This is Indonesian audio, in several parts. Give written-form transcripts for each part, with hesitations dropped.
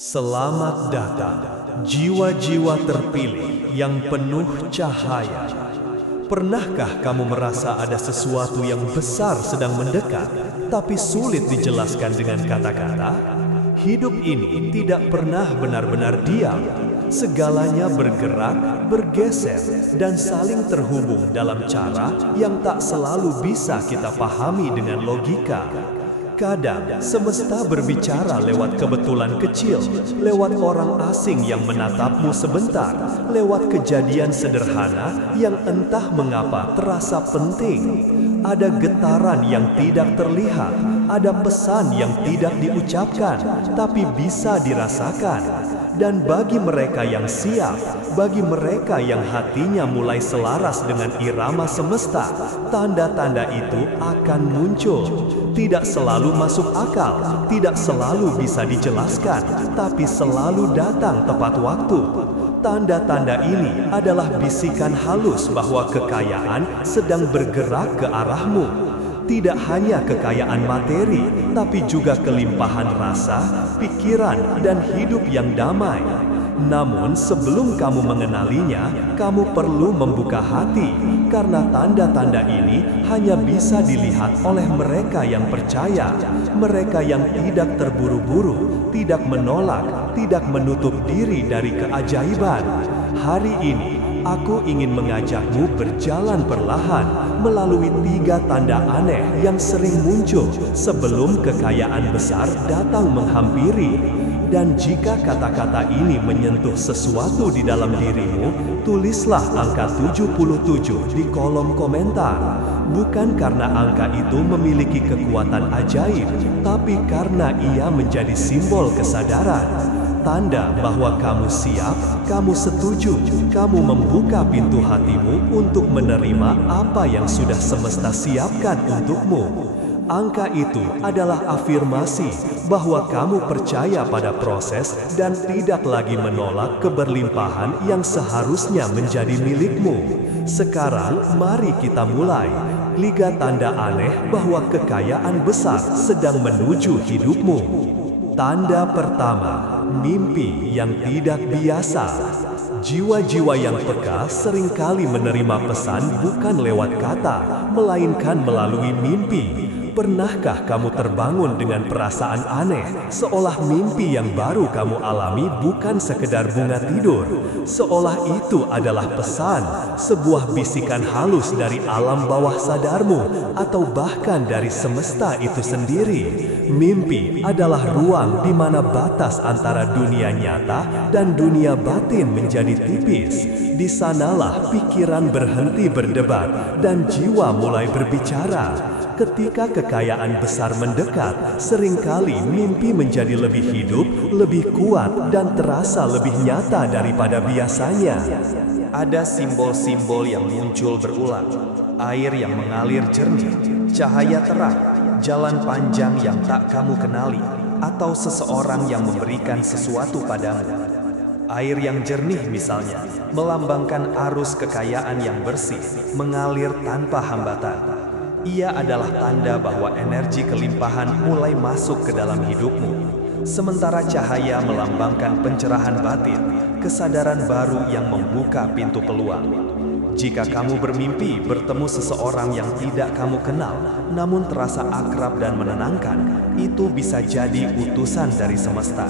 Selamat datang, jiwa-jiwa terpilih yang penuh cahaya. Pernahkah kamu merasa ada sesuatu yang besar sedang mendekat, tapi sulit dijelaskan dengan kata-kata? Hidup ini tidak pernah benar-benar diam. Segalanya bergerak, bergeser, dan saling terhubung dalam cara yang tak selalu bisa kita pahami dengan logika. Kadang semesta berbicara lewat kebetulan kecil, lewat orang asing yang menatapmu sebentar, lewat kejadian sederhana yang entah mengapa terasa penting. Ada getaran yang tidak terlihat, ada pesan yang tidak diucapkan, tapi bisa dirasakan. Dan bagi mereka yang siap, bagi mereka yang hatinya mulai selaras dengan irama semesta, tanda-tanda itu akan muncul. Tidak selalu masuk akal, tidak selalu bisa dijelaskan, tapi selalu datang tepat waktu. Tanda-tanda ini adalah bisikan halus bahwa kekayaan sedang bergerak ke arahmu. Tidak hanya kekayaan materi, tapi juga kelimpahan rasa, pikiran, dan hidup yang damai. Namun sebelum kamu mengenalinya, kamu perlu membuka hati, karena tanda-tanda ini hanya bisa dilihat oleh mereka yang percaya, mereka yang tidak terburu-buru, tidak menolak, tidak menutup diri dari keajaiban. Hari ini, aku ingin mengajakmu berjalan perlahan melalui 3 tanda aneh yang sering muncul sebelum kekayaan besar datang menghampiri. Dan jika kata-kata ini menyentuh sesuatu di dalam dirimu, tulislah angka 77 di kolom komentar. Bukan karena angka itu memiliki kekuatan ajaib, tapi karena ia menjadi simbol kesadaran. Tanda bahwa kamu siap, kamu setuju, kamu membuka pintu hatimu untuk menerima apa yang sudah semesta siapkan untukmu. Angka itu adalah afirmasi bahwa kamu percaya pada proses dan tidak lagi menolak keberlimpahan yang seharusnya menjadi milikmu. Sekarang, mari kita mulai. 3 tanda aneh bahwa kekayaan besar sedang menuju hidupmu. Tanda pertama, mimpi yang tidak biasa. Jiwa-jiwa yang peka seringkali menerima pesan bukan lewat kata, melainkan melalui mimpi. Pernahkah kamu terbangun dengan perasaan aneh, seolah mimpi yang baru kamu alami bukan sekedar bunga tidur, seolah itu adalah pesan, sebuah bisikan halus dari alam bawah sadarmu, atau bahkan dari semesta itu sendiri? Mimpi adalah ruang di mana batas antara dunia nyata dan dunia batin menjadi tipis. Di sanalah pikiran berhenti berdebat dan jiwa mulai berbicara. Ketika kekayaan besar mendekat, seringkali mimpi menjadi lebih hidup, lebih kuat, dan terasa lebih nyata daripada biasanya. Ada simbol-simbol yang muncul berulang, air yang mengalir jernih, cahaya terang, jalan panjang yang tak kamu kenali, atau seseorang yang memberikan sesuatu padamu. Air yang jernih misalnya, melambangkan arus kekayaan yang bersih, mengalir tanpa hambatan. Ia adalah tanda bahwa energi kelimpahan mulai masuk ke dalam hidupmu. Sementara cahaya melambangkan pencerahan batin, kesadaran baru yang membuka pintu peluang. Jika kamu bermimpi bertemu seseorang yang tidak kamu kenal, namun terasa akrab dan menenangkan, itu bisa jadi utusan dari semesta.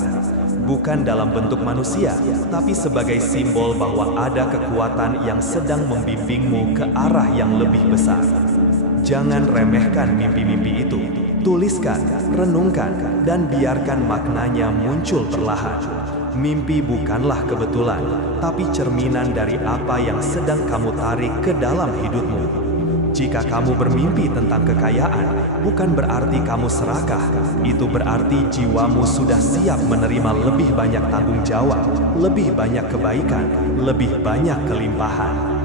Bukan dalam bentuk manusia, tapi sebagai simbol bahwa ada kekuatan yang sedang membimbingmu ke arah yang lebih besar. Jangan remehkan mimpi-mimpi itu. Tuliskan, renungkan, dan biarkan maknanya muncul perlahan. Mimpi bukanlah kebetulan, tapi cerminan dari apa yang sedang kamu tarik ke dalam hidupmu. Jika kamu bermimpi tentang kekayaan, bukan berarti kamu serakah. Itu berarti jiwamu sudah siap menerima lebih banyak tanggung jawab, lebih banyak kebaikan, lebih banyak kelimpahan.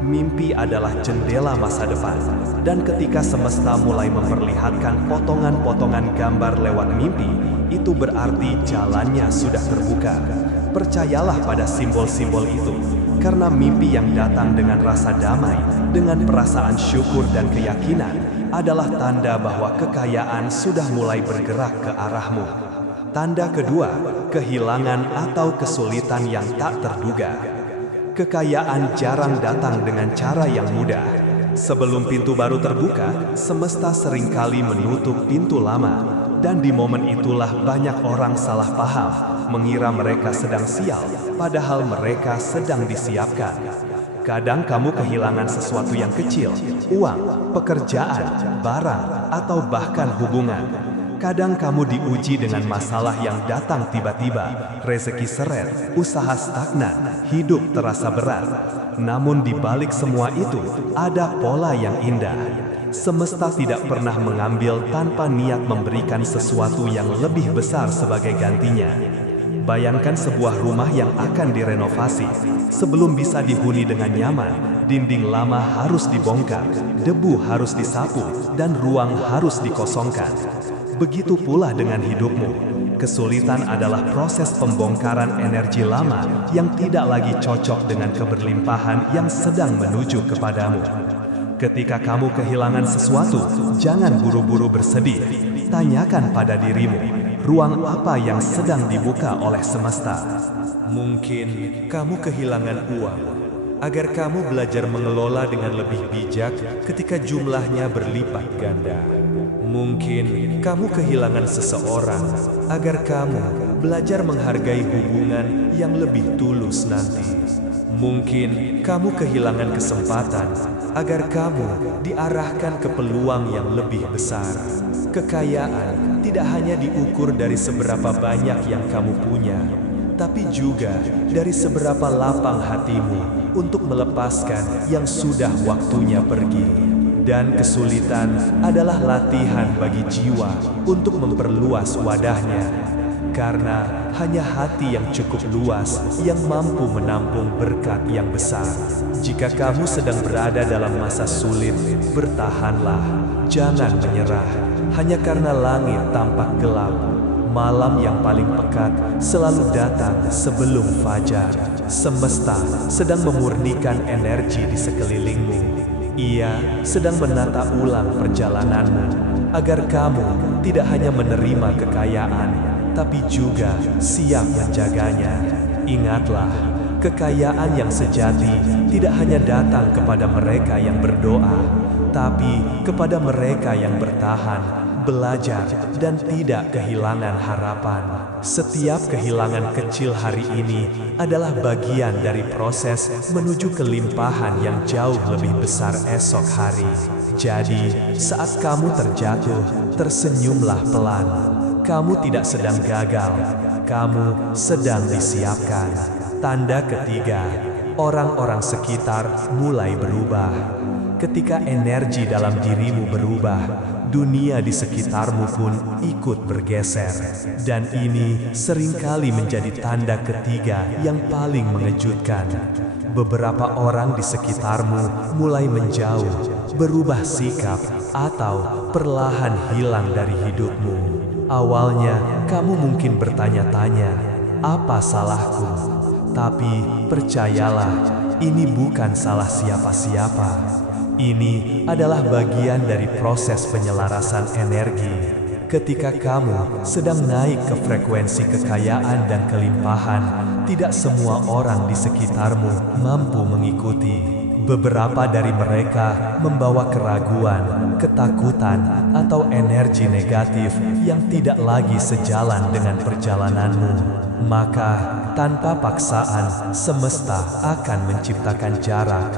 Mimpi adalah jendela masa depan, dan ketika semesta mulai memperlihatkan potongan-potongan gambar lewat mimpi, itu berarti jalannya sudah terbuka. Percayalah pada simbol-simbol itu, karena mimpi yang datang dengan rasa damai, dengan perasaan syukur dan keyakinan, adalah tanda bahwa kekayaan sudah mulai bergerak ke arahmu. Tanda kedua, kehilangan atau kesulitan yang tak terduga. Kekayaan jarang datang dengan cara yang mudah. Sebelum pintu baru terbuka, semesta seringkali menutup pintu lama. Dan di momen itulah banyak orang salah paham, mengira mereka sedang sial, padahal mereka sedang disiapkan. Kadang kamu kehilangan sesuatu yang kecil, uang, pekerjaan, barang, atau bahkan hubungan. Kadang kamu diuji dengan masalah yang datang tiba-tiba, rezeki seret, usaha stagnan, hidup terasa berat. Namun di balik semua itu, ada pola yang indah. Semesta tidak pernah mengambil tanpa niat memberikan sesuatu yang lebih besar sebagai gantinya. Bayangkan sebuah rumah yang akan direnovasi. Sebelum bisa dihuni dengan nyaman, dinding lama harus dibongkar, debu harus disapu, dan ruang harus dikosongkan. Begitu pula dengan hidupmu. Kesulitan adalah proses pembongkaran energi lama yang tidak lagi cocok dengan keberlimpahan yang sedang menuju kepadamu. Ketika kamu kehilangan sesuatu, jangan buru-buru bersedih. Tanyakan pada dirimu, ruang apa yang sedang dibuka oleh semesta? Mungkin kamu kehilangan uang, agar kamu belajar mengelola dengan lebih bijak ketika jumlahnya berlipat ganda. Mungkin kamu kehilangan seseorang, agar kamu belajar menghargai hubungan yang lebih tulus nanti. Mungkin kamu kehilangan kesempatan, agar kamu diarahkan ke peluang yang lebih besar. Kekayaan tidak hanya diukur dari seberapa banyak yang kamu punya, tapi juga dari seberapa lapang hatimu untuk melepaskan yang sudah waktunya pergi. Dan kesulitan adalah latihan bagi jiwa untuk memperluas wadahnya. Karena hanya hati yang cukup luas yang mampu menampung berkat yang besar. Jika kamu sedang berada dalam masa sulit, bertahanlah, jangan menyerah. Hanya karena langit tampak gelap, malam yang paling pekat selalu datang sebelum fajar. Semesta sedang memurnikan energi di sekelilingmu. Ia sedang menata ulang perjalananmu, agar kamu tidak hanya menerima kekayaan, tapi juga siap menjaganya. Ingatlah, kekayaan yang sejati tidak hanya datang kepada mereka yang berdoa, tapi kepada mereka yang bertahan, belajar, dan tidak kehilangan harapan. Setiap kehilangan kecil hari ini adalah bagian dari proses menuju kelimpahan yang jauh lebih besar esok hari. Jadi, saat kamu terjatuh, tersenyumlah pelan. Kamu tidak sedang gagal, kamu sedang disiapkan. Tanda ketiga, orang-orang sekitar mulai berubah. Ketika energi dalam dirimu berubah, dunia di sekitarmu pun ikut bergeser. Dan ini seringkali menjadi tanda ketiga yang paling mengejutkan. Beberapa orang di sekitarmu mulai menjauh, berubah sikap, atau perlahan hilang dari hidupmu. Awalnya, kamu mungkin bertanya-tanya, apa salahku? Tapi percayalah, ini bukan salah siapa-siapa. Ini adalah bagian dari proses penyelarasan energi. Ketika kamu sedang naik ke frekuensi kekayaan dan kelimpahan, tidak semua orang di sekitarmu mampu mengikuti. Beberapa dari mereka membawa keraguan, ketakutan, atau energi negatif yang tidak lagi sejalan dengan perjalananmu. Maka, tanpa paksaan, semesta akan menciptakan jarak.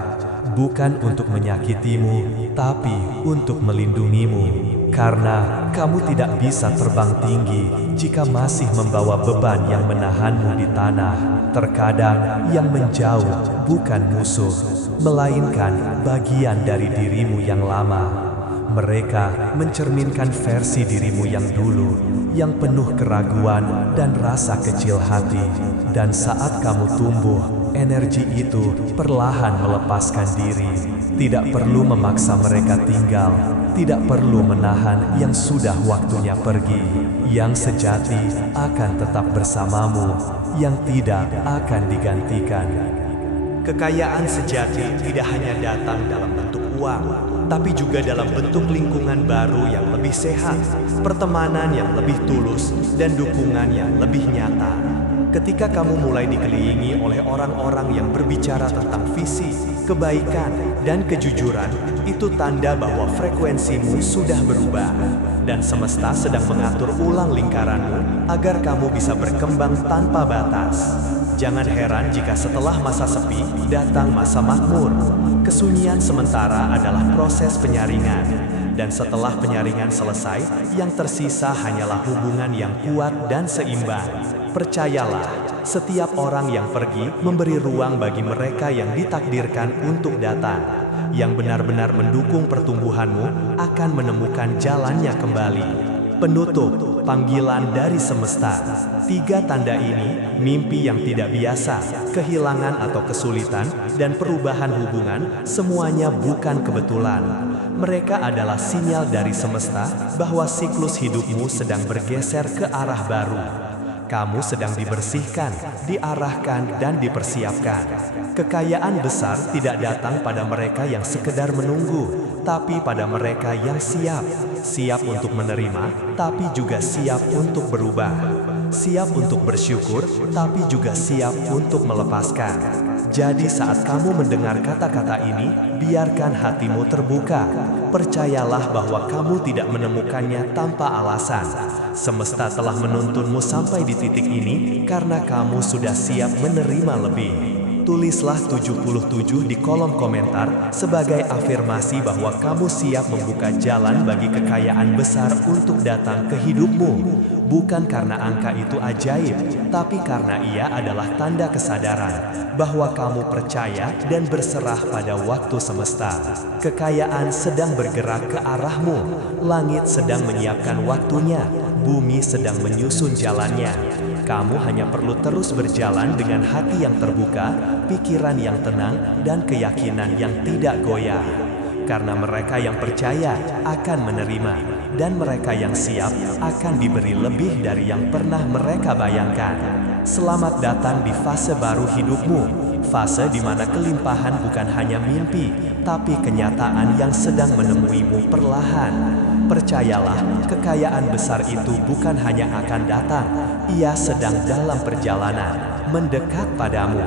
Bukan untuk menyakitimu, tapi untuk melindungimu. Karena kamu tidak bisa terbang tinggi jika masih membawa beban yang menahanmu di tanah. Terkadang yang menjauh bukan musuh, melainkan bagian dari dirimu yang lama. Mereka mencerminkan versi dirimu yang dulu, yang penuh keraguan dan rasa kecil hati. Dan saat kamu tumbuh, energi itu perlahan melepaskan diri. Tidak perlu memaksa mereka tinggal, tidak perlu menahan yang sudah waktunya pergi. Yang sejati akan tetap bersamamu, yang tidak akan digantikan. Kekayaan sejati tidak hanya datang dalam bentuk uang, tapi juga dalam bentuk lingkungan baru yang lebih sehat, pertemanan yang lebih tulus, dan dukungan yang lebih nyata. Ketika kamu mulai dikelilingi oleh orang-orang yang berbicara tentang visi, kebaikan, dan kejujuran, itu tanda bahwa frekuensimu sudah berubah, dan semesta sedang mengatur ulang lingkaranmu agar kamu bisa berkembang tanpa batas. Jangan heran jika setelah masa sepi, datang masa makmur. Kesunyian sementara adalah proses penyaringan, dan setelah penyaringan selesai, yang tersisa hanyalah hubungan yang kuat dan seimbang. Percayalah, setiap orang yang pergi memberi ruang bagi mereka yang ditakdirkan untuk datang. Yang benar-benar mendukung pertumbuhanmu akan menemukan jalannya kembali. Penutup, panggilan dari semesta. 3 tanda ini, mimpi yang tidak biasa, kehilangan atau kesulitan, dan perubahan hubungan, semuanya bukan kebetulan. Mereka adalah sinyal dari semesta bahwa siklus hidupmu sedang bergeser ke arah baru. Kamu sedang dibersihkan, diarahkan, dan dipersiapkan. Kekayaan besar tidak datang pada mereka yang sekedar menunggu, tapi pada mereka yang siap. Siap untuk menerima, tapi juga siap untuk berubah. Siap untuk bersyukur, tapi juga siap untuk melepaskan. Jadi saat kamu mendengar kata-kata ini, biarkan hatimu terbuka. Percayalah bahwa kamu tidak menemukannya tanpa alasan. Semesta telah menuntunmu sampai di titik ini karena kamu sudah siap menerima lebih. Tulislah 77 di kolom komentar sebagai afirmasi bahwa kamu siap membuka jalan bagi kekayaan besar untuk datang ke hidupmu. Bukan karena angka itu ajaib, tapi karena ia adalah tanda kesadaran bahwa kamu percaya dan berserah pada waktu semesta. Kekayaan sedang bergerak ke arahmu, langit sedang menyiapkan waktunya, bumi sedang menyusun jalannya. Kamu hanya perlu terus berjalan dengan hati yang terbuka, pikiran yang tenang, dan keyakinan yang tidak goyah. Karena mereka yang percaya akan menerima, dan mereka yang siap akan diberi lebih dari yang pernah mereka bayangkan. Selamat datang di fase baru hidupmu, fase di mana kelimpahan bukan hanya mimpi, tapi kenyataan yang sedang menemuimu perlahan. Percayalah, kekayaan besar itu bukan hanya akan datang, ia sedang dalam perjalanan, mendekat padamu.